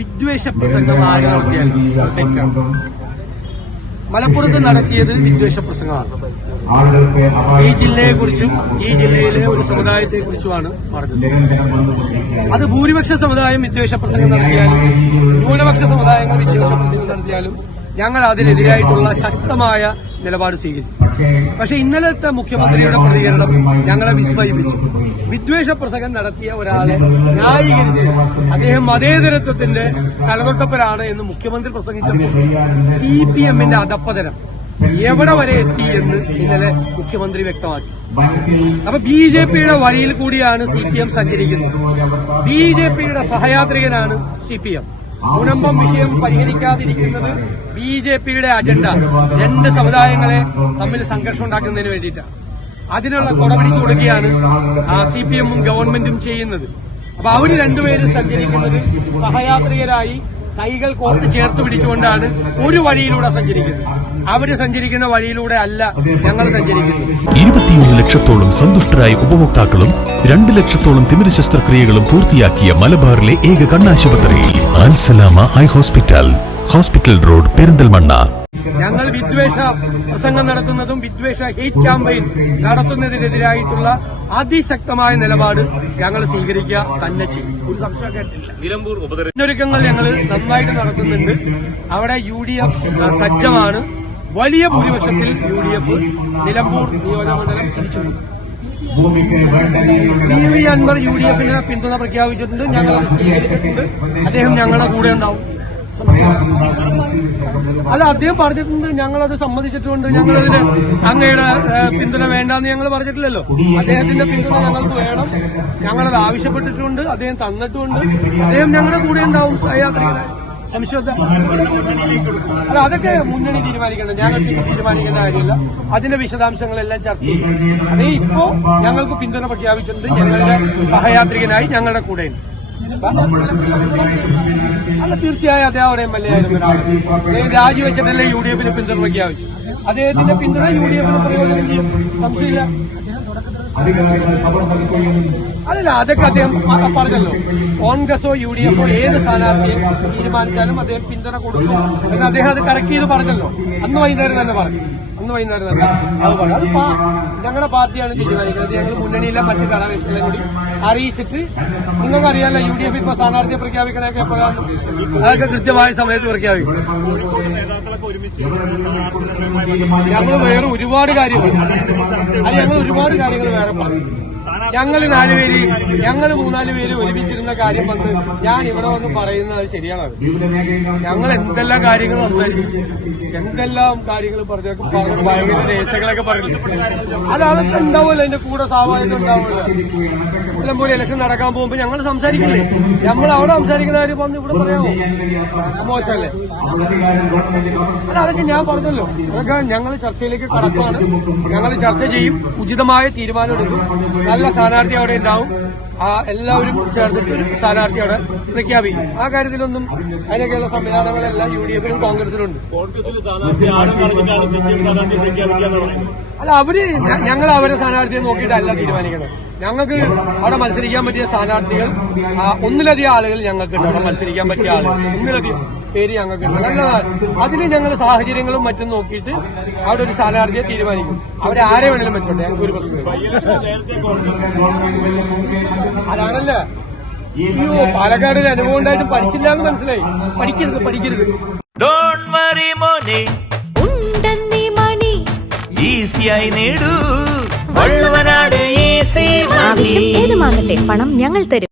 വിദ്വേഷ പ്രസംഗം ആര് നടത്തിയാലും തെറ്റാണ്. മലപ്പുറത്ത് നടത്തിയത് വിദ്വേഷ പ്രസംഗമാണ്. ഈ ജില്ലയെ കുറിച്ചും ഈ ജില്ലയിലെ ഒരു സമുദായത്തെ കുറിച്ചുമാണ് പറഞ്ഞത്. അത് ഭൂരിപക്ഷ സമുദായം വിദ്വേഷ പ്രസംഗം നടത്തിയാലും ന്യൂനപക്ഷ സമുദായങ്ങൾ വിദ്വേഷ പ്രസംഗം നടത്തിയാലും ഞങ്ങൾ അതിനെതിരായിട്ടുള്ള ശക്തമായ നിലപാട് സ്വീകരിക്കും പക്ഷെ ഇന്നലത്തെ മുഖ്യമന്ത്രിയുടെ പ്രതികരണം ഞങ്ങളെ വിസ്മയിപ്പിച്ചു. വിദ്വേഷ പ്രസംഗം നടത്തിയ ഒരാളെ ന്യായീകരിച്ച് അദ്ദേഹം മതേതരത്വത്തിന്റെ തലതൊട്ടപ്പനാണ് എന്ന് മുഖ്യമന്ത്രി പ്രസംഗിച്ചപ്പോൾ സി പി എമ്മിന്റെ അധപ്പതനം എവിടെ വരെ എത്തി എന്ന് ഇന്നലെ മുഖ്യമന്ത്രി വ്യക്തമാക്കി. അപ്പൊ ബി ജെ പിയുടെ വഴിയിൽ കൂടിയാണ് സി പി എം സഞ്ചരിക്കുന്നത്. ബി ജെ പിയുടെ സഹയാത്രികനാണ് സി പി എം. മുനമ്പം വിഷയം പരിഹരിക്കാതിരിക്കുന്നത് ബി ജെ പിയുടെ അജണ്ട. രണ്ട് സമുദായങ്ങളെ തമ്മിൽ സംഘർഷം ഉണ്ടാക്കുന്നതിന് വേണ്ടിയിട്ടാണ് അതിനുള്ള കൊടപിടിച്ചു കൊടുക്കുകയാണ് സി പി എമ്മും ഗവൺമെന്റും ചെയ്യുന്നത്. അപ്പൊ അവർ രണ്ടുപേരും സഞ്ചരിക്കുന്നത് സഹയാത്രികരായി കൈകൾ കോർത്ത് ചേർത്ത് പിടിച്ചുകൊണ്ടാണ് ഒരു വഴിയിലൂടെ സഞ്ചരിക്കുന്നത്. അവർ സഞ്ചരിക്കുന്ന വഴിയിലൂടെ അല്ല ഞങ്ങൾ സഞ്ചരിക്കുന്നത്. ഇരുപത്തിയൊന്ന് ലക്ഷത്തോളം സന്തുഷ്ടരായ ഉപഭോക്താക്കളും രണ്ട് ലക്ഷത്തോളം തിമിര ശസ്ത്രക്രിയകളും പൂർത്തിയാക്കിയ മലബാറിലെ ഏക കണ്ണാശുപത്രി Alsalama high hospital hospital road Perinthalmanna. ഞങ്ങൾ വിദ്വേഷ പ്രസംഗം നടത്തുന്നതും വിദ്വേഷ ഹെയ്റ്റ് ക്യാമ്പയിൻ നടത്തുന്നതിനെതിരായിട്ടുള്ള അതിശക്തമായ നിലപാട് ഞങ്ങൾ സ്വീകരിക്കുക തന്നെ ചെയ്യും. ഒരു സംശയക്കാരില്ല നിലമ്പൂർ ഉപതെരഞ്ഞെടുപ്പ് മുന്നൊരുക്കങ്ങൾ ഞങ്ങൾ നന്നായിട്ട് നടത്തുന്നുണ്ട്. അവിടെ യു ഡി എഫ് സജ്ജമാണ്. വലിയ ഭൂരിപക്ഷത്തിൽ യു ഡി എഫ് നിലമ്പൂർ നിയോജകമണ്ഡലം പിടിച്ചു P V Anvar U D എഫിന് പിന്തുണ പ്രഖ്യാപിച്ചിട്ടുണ്ട്. ഞങ്ങൾ സ്വീകരിച്ചിട്ടുണ്ട്. അദ്ദേഹം ഞങ്ങളുടെ കൂടെ ഉണ്ടാവും. അല്ല അദ്ദേഹം പറഞ്ഞിട്ടുണ്ട് ഞങ്ങൾ അത് സമ്മതിച്ചിട്ടുണ്ട് ഞങ്ങളതിന് അങ്ങയുടെ ഏഹ്, പിന്തുണ വേണ്ടെന്ന് ഞങ്ങൾ പറഞ്ഞിട്ടില്ലല്ലോ. അദ്ദേഹത്തിന്റെ പിന്തുണ ഞങ്ങൾക്ക് വേണം. ഞങ്ങളത് ആവശ്യപ്പെട്ടിട്ടുണ്ട് അദ്ദേഹം തന്നിട്ടുണ്ട്. അദ്ദേഹം ഞങ്ങളുടെ കൂടെ ഉണ്ടാവും സഹയാത്രികനായി സംശയത്തെ അല്ല അതൊക്കെ മുന്നണി തീരുമാനിക്കണം ഞങ്ങൾ പിന്നെ തീരുമാനിക്കേണ്ട കാര്യമില്ല. അതിന്റെ വിശദാംശങ്ങളെല്ലാം ചർച്ച ചെയ്യും. അതേ ഇപ്പോ ഞങ്ങൾക്ക് പിന്തുണ പ്രഖ്യാപിച്ചിട്ടുണ്ട് ഞങ്ങളുടെ സഹയാത്രികനായി ഞങ്ങളുടെ കൂടെയുണ്ട് അല്ല തീർച്ചയായും അദ്ദേഹം അവിടെ എം എൽ എ ആയിരുന്നു. രാജിവെച്ചിട്ടല്ലേ യു ഡി എഫിന് പിന്തുണ പ്രഖ്യാപിച്ചു അദ്ദേഹത്തിന്റെ പിന്തുണ യു ഡി എഫിന് പ്രയോജനം ചെയ്യും സംശയമില്ല. അല്ലല്ല അതൊക്കെ അദ്ദേഹം പറഞ്ഞല്ലോ. കോൺഗ്രസോ യു ഡി എഫോ ഏത് സ്ഥാനാർത്ഥിയെ തീരുമാനിച്ചാലും അദ്ദേഹം പിന്തുണ കൊടുക്കും. എന്ന് അദ്ദേഹം അത് കറക്റ്റ് ചെയ്ത് പറഞ്ഞല്ലോ. അന്ന് വൈകുന്നേരം തന്നെ പറഞ്ഞു. അന്ന് വൈകുന്നേരം തന്നെ അത് പറഞ്ഞു. അത് ഞങ്ങളുടെ പാർട്ടിയാണ് തീരുമാനിക്കുന്നത്. ഞങ്ങൾ മുന്നണിയിലെ മറ്റ് ഘടകകക്ഷികളെ കൂടി അറിയിച്ചിട്ട് നിങ്ങൾക്കറിയാലോ യു ഡി എഫ് ഇപ്പൊ സ്ഥാനാർത്ഥിയെ പ്രഖ്യാപിക്കണമൊക്കെ എപ്പോഴാണ് അതൊക്കെ കൃത്യമായ സമയത്ത് പ്രഖ്യാപിക്കും. ഞങ്ങൾ വേറെ ഒരുപാട് കാര്യങ്ങൾ. അത് ഞങ്ങൾ ഒരുപാട് കാര്യങ്ങൾ വേറെ പറഞ്ഞു. ഞങ്ങൾ നാലുപേര് ഞങ്ങൾ മൂന്നാൽ പേര് ഒരുമിച്ചിരുന്ന കാര്യം വന്ന് ഞാൻ ഇവിടെ വന്ന് പറയുന്നത് ശരിയാണത്. ശരിയാണ് ഞങ്ങൾ എന്തെല്ലാം കാര്യങ്ങൾ സംസാരിക്കും? എന്തെല്ലാം കാര്യങ്ങൾ പറഞ്ഞേക്കും പറഞ്ഞു ഭയങ്കര രേസകളൊക്കെ പറഞ്ഞു അത് അതൊക്കെ ഉണ്ടാവുമല്ലോ എന്റെ കൂടെ സ്വാഭാവികം ഉണ്ടാവുമല്ലോ. നിലമ്പൂർ ഇലക്ഷൻ നടക്കാൻ പോകുമ്പോ ഞങ്ങൾ സംസാരിക്കില്ലേ? നമ്മൾ അവിടെ സംസാരിക്കുന്ന കാര്യം വന്ന് ഇവിടെ പറയാമോ? മോശമല്ലേ? അല്ല അതൊക്കെ ഞാൻ പറഞ്ഞല്ലോ. അതൊക്കെ ഞങ്ങൾ ചർച്ചയിലേക്ക് കടക്കാണ് ഞങ്ങൾ ചർച്ച ചെയ്യും ഉചിതമായ തീരുമാനം എടുക്കും. നല്ല സ്ഥാനാർത്ഥി അവിടെ ഉണ്ടാവും. ആ എല്ലാവരും ചേർന്നിട്ട് ഒരു സ്ഥാനാർത്ഥി അവിടെ പ്രഖ്യാപിക്കും. ആ കാര്യത്തിലൊന്നും അതിനൊക്കെയുള്ള സംവിധാനങ്ങളെല്ലാം യു ഡി എഫിലും കോൺഗ്രസിലുണ്ട് ഉണ്ട് അല്ല അവർ ഞങ്ങൾ അവരെ സ്ഥാനാർത്ഥിയെ നോക്കിയിട്ടല്ല തീരുമാനിക്കണം ഞങ്ങൾക്ക് അവിടെ മത്സരിക്കാൻ പറ്റിയ സ്ഥാനാർത്ഥികൾ ഒന്നിലധികം ആളുകൾ ഞങ്ങൾക്ക് അവിടെ മത്സരിക്കാൻ പറ്റിയ ആളുകൾ ഒന്നിലധികം പേര് ഞങ്ങൾക്ക് നല്ലതാണ്. അതിന് ഞങ്ങൾ സാഹചര്യങ്ങളും മറ്റും നോക്കിയിട്ട് അവിടെ ഒരു സ്ഥാനാർത്ഥിയെ തീരുമാനിക്കും. അവരെ ആരെ വേണേലും വെച്ചോട്ടെ? ഞങ്ങൾക്ക് ഒരു പ്രശ്നമില്ല. അതാണല്ലേ അയ്യോ പാലക്കാട് ഒരു അനുഭവം ഉണ്ടായിട്ട് പഠിച്ചില്ല എന്ന് മനസ്സിലായി. പഠിക്കരുത് പഠിക്കരുത്. ഡോണ്ട് വറി മോനെ. ഉണ്ടെന്നീ മണി. ഈസിയായി നേടൂ. ആവശ്യം ഏതുമാകട്ടെ പണം ഞങ്ങൾ തരും.